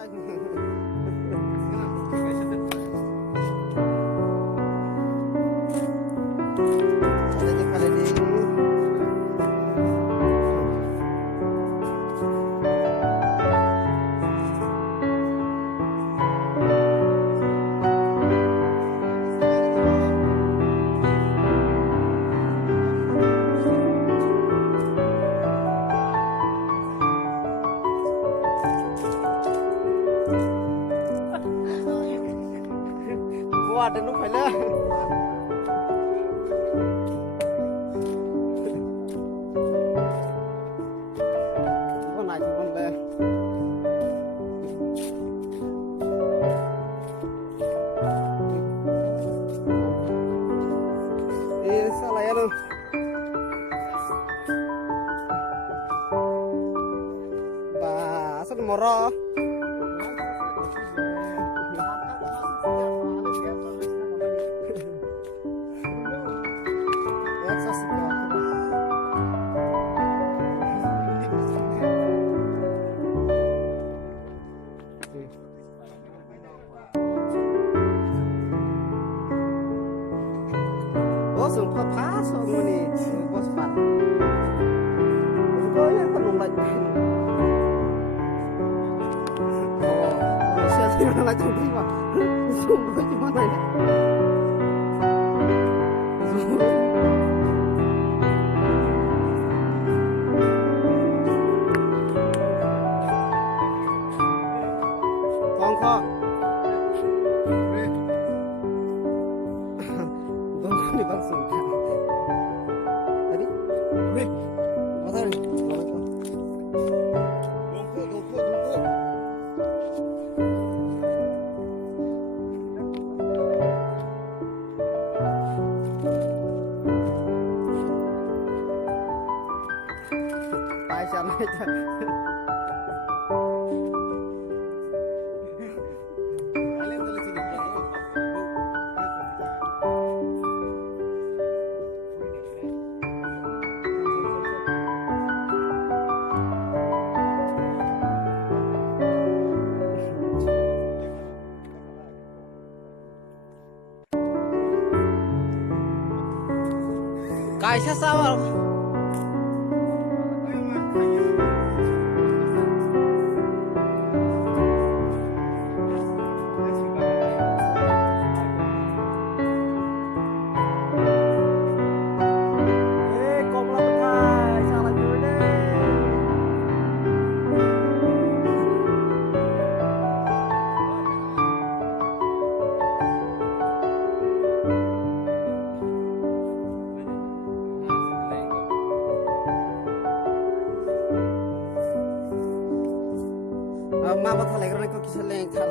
Ada nu phải lên con này thì con lên đi sao lại luôn và sắp mò ro sung phá sung này có phạt có những con lạnh xe thì nó lại trong đi mà sung cái gì mà này con kho đi băng sung tadi apa tadi dongku tai sana aja Kaisa sao ma bắt thằng này có kisah lain thằng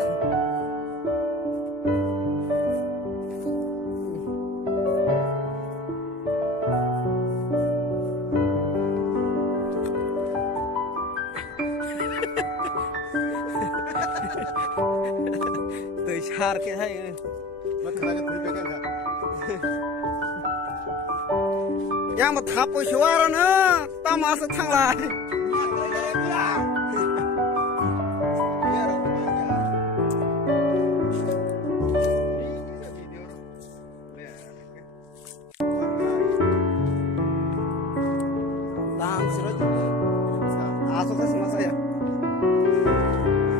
từ xa cái hay mà cái này cái cái cái yang mà tháp với xóa rồi nữa ta mà sẽ thằng lại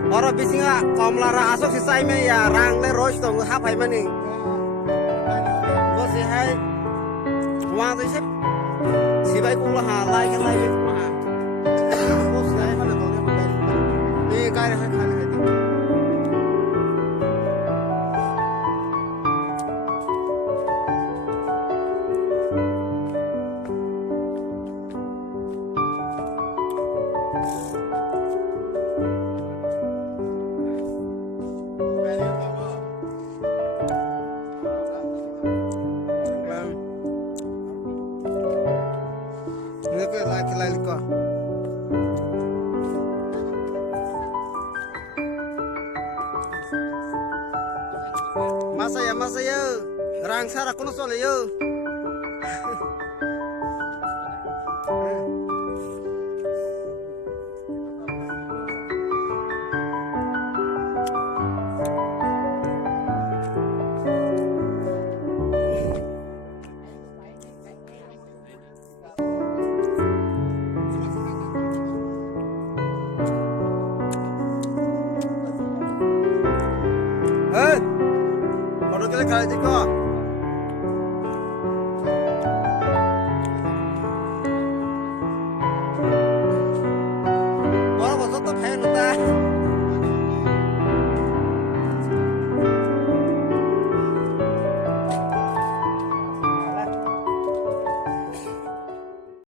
orang bisinga Kamala asok si sai me ya rang le rosh tong hap hai mani bos si hai wang tu sip si bai ku la ha lai ke lai ku ha bos lai mana tong ne bai ni kai ha khan hai masa ya rang sara kuno sole yo juga.